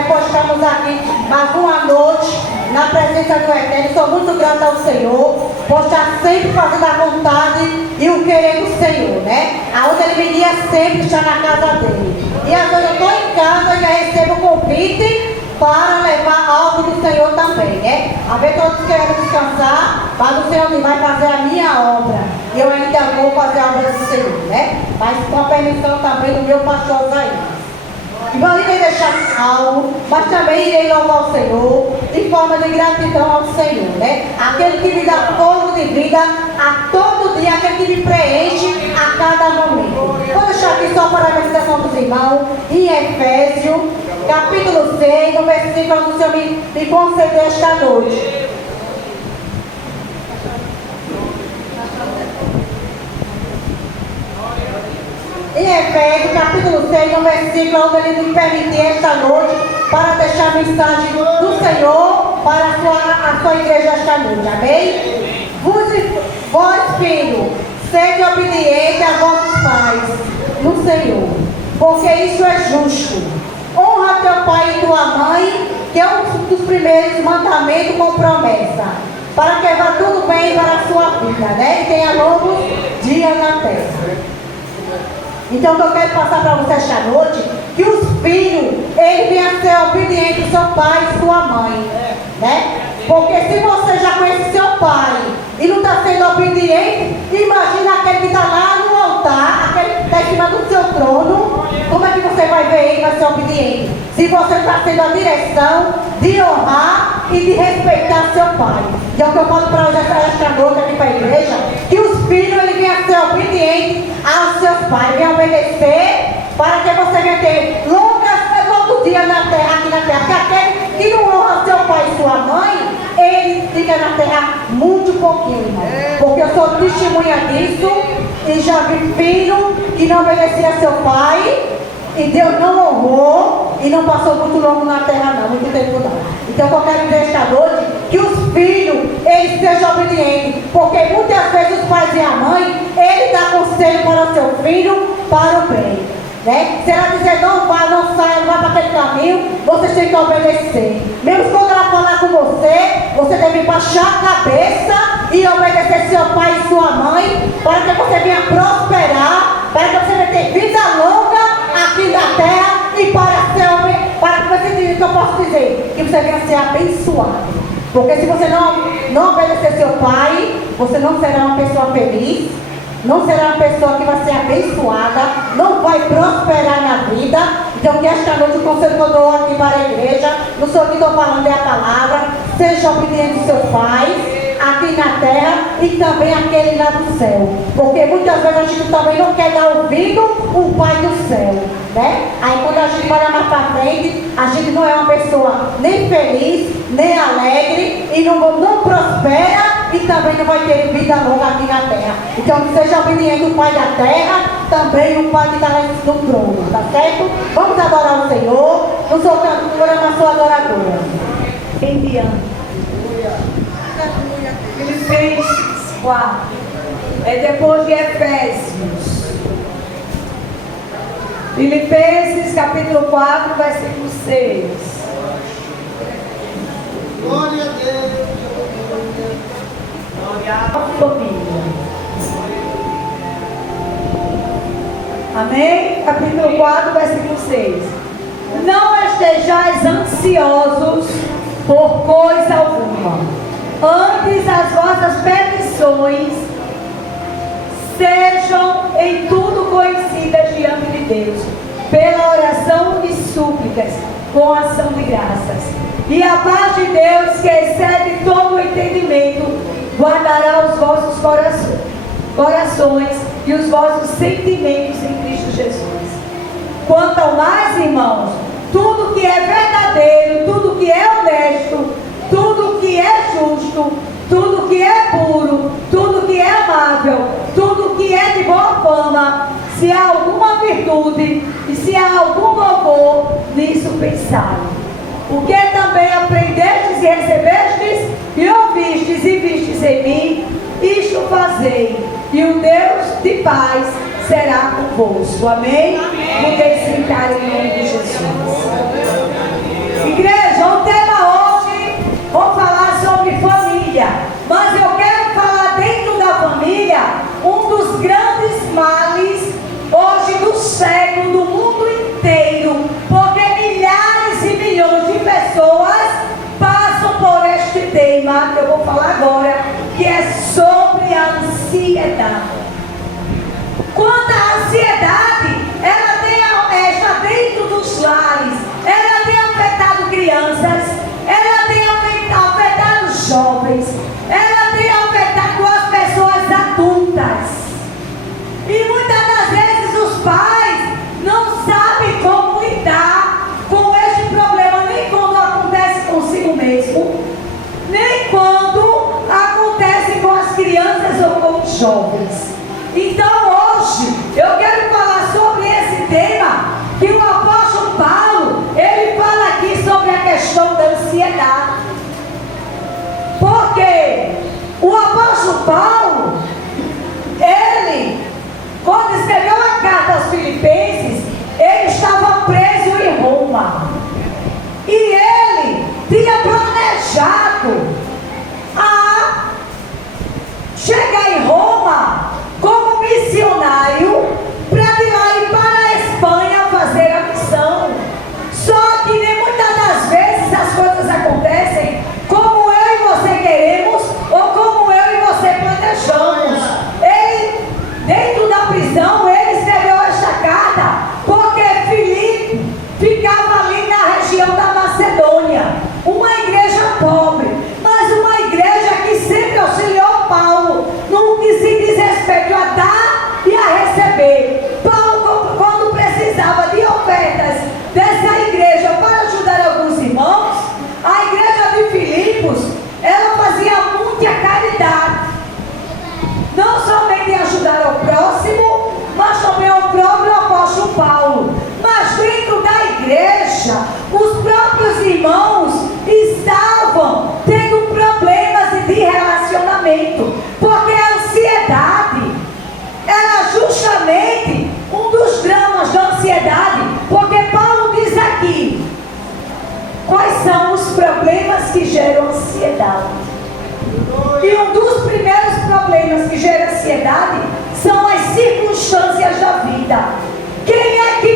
Depois estamos aqui mais uma noite na presença do Eterno. Sou muito grata ao Senhor por estar sempre fazendo a vontade e o querer do Senhor, né? Aonde Ele me guia sempre estar na casa dele. E agora eu estou em casa e já recebo o convite para levar algo do Senhor também, né? A ver todos querendo descansar, mas o Senhor vai fazer a minha obra. E eu ainda vou fazer a obra do Senhor, né? Mas com a permissão também do meu pastor Isaías. E não irei deixar algo, mas também irei louvar o Senhor em forma de gratidão ao Senhor, né? Aquele que me dá fogo de vida a todo dia, aquele que me preenche a cada momento. Vou deixar aqui só para a meditação dos irmãos, em Efésios, capítulo 6, no versículo onde o Senhor me concedeu esta noite. Em Efésios, capítulo 6, no versículo onde Ele me permitiu esta noite para deixar a mensagem do Senhor para a sua igreja esta noite. Amém? Vós, filhos, sede obedientes a vossos pais no Senhor, porque isso é justo. Honra teu pai e tua mãe, que é um dos primeiros mandamentos com promessa, para que vá tudo bem para a sua vida, né? E tenha longos dias na terra. Então, o que eu quero passar para você esta noite, que os filhos, eles venham ser obedientes ao seu pai e sua mãe, né? Porque se você já conhece seu pai e não está sendo obediente, imagina aquele que está lá no altar, aquele que está em cima do seu trono, como é que você vai ver ele vai ser obediente? Se você está tendo a direção de honrar e de respeitar seu pai. E é o que eu falo para hoje esta noite aqui para a igreja, que os filhos eles venham ser obedientes aos seus pais, venham obedecer para que você venha ter longos dias na terra, aqui na terra. Porque aquele que não honra seu pai e sua mãe, ele fica na terra muito pouquinho, irmão. Porque eu sou testemunha disso e já vi filho que não obedecia seu pai e Deus não honrou e não passou muito longo na terra não, muito tempo não. Então eu quero dizer esta noite que os filhos, eles sejam obedientes, porque muitas vezes os pais e a mãe, ele dá conselho para o seu filho para o bem. Né? Se ela dizer não vá, não saia, não vá para aquele caminho, você tem que obedecer. Mesmo quando ela falar com você, você deve baixar a cabeça e obedecer seu pai e sua mãe, para que você venha prosperar, para que você venha ter vida longa aqui na terra e para que você, que eu posso dizer, que você venha ser abençoado. Porque se você não obedecer seu pai, você não será uma pessoa feliz. Não será uma pessoa que vai ser abençoada, não vai prosperar na vida. Então, que esta noite o conselho que eu dou aqui para a igreja, não sou eu que estou falando, é a palavra. Seja obediente aos seus pais, aqui na terra e também aquele lá do céu. Porque muitas vezes a gente também não quer dar ouvido ao Pai do céu, né? Aí quando a gente vai lá mais para frente, a gente não é uma pessoa nem feliz, nem alegre e não prospera. E também não vai ter vida longa aqui na terra. Então seja obediente ao Pai da terra, também o Pai que está lá no trono, tá certo? Vamos adorar o Senhor. Não sou cantora, mas sou adoradora. Enviando. Filipenses 4. É depois de Efésios. Filipenses capítulo 4, versículo 6. Glória a Deus. Família. Amém? Capítulo 4, versículo 6. Não estejais ansiosos por coisa alguma. Antes as vossas petições sejam em tudo conhecidas diante de Deus, pela oração e súplicas, com ação de graças. E a paz de Deus, que excede todo o entendimento, guardará os vossos corações e os vossos sentimentos em Cristo Jesus. Quanto ao mais, irmãos, tudo que é verdadeiro, tudo que é honesto, tudo que é justo, tudo que é puro, tudo que é amável, tudo que é de boa fama, se há alguma virtude e se há algum louvor, nisso pensai. O que também aprendestes e recebestes e ouvistes e vistes em mim, isto fazei, e o Deus de paz será convosco. Amém? Porque sentar em nome de Jesus. jovens. Então hoje eu quero falar sobre esse tema que o apóstolo Paulo, ele fala aqui sobre a questão da ansiedade. Porque o apóstolo Paulo, ele, quando escreveu a carta aos Filipenses, ele estava preso em Roma. E ele tinha planejado a chegar em Roma como missionário para de lá ir para a Espanha fazer a missão. Só que nem muitas das vezes as coisas acontecem como eu e você queremos ou como eu e você planejamos. Ele, dentro da prisão, ele escreveu esta carta porque Filipe ficava ali na região da Macedônia, uma igreja pobre, mas uma igreja que sempre auxiliou Paulo no que se diz respeito a dar e a receber. Paulo, quando precisava de ofertas dessa igreja para ajudar alguns irmãos, a igreja de Filipos, ela fazia muita caridade, não somente ajudar ao próximo, mas também ao próprio apóstolo Paulo. Mas dentro da igreja, os próprios irmãos estavam tendo problemas de relacionamento, porque a ansiedade era justamente um dos dramas da ansiedade, porque Paulo diz aqui quais são os problemas que geram ansiedade. E um dos primeiros problemas que gera ansiedade são as circunstâncias da vida. Quem é que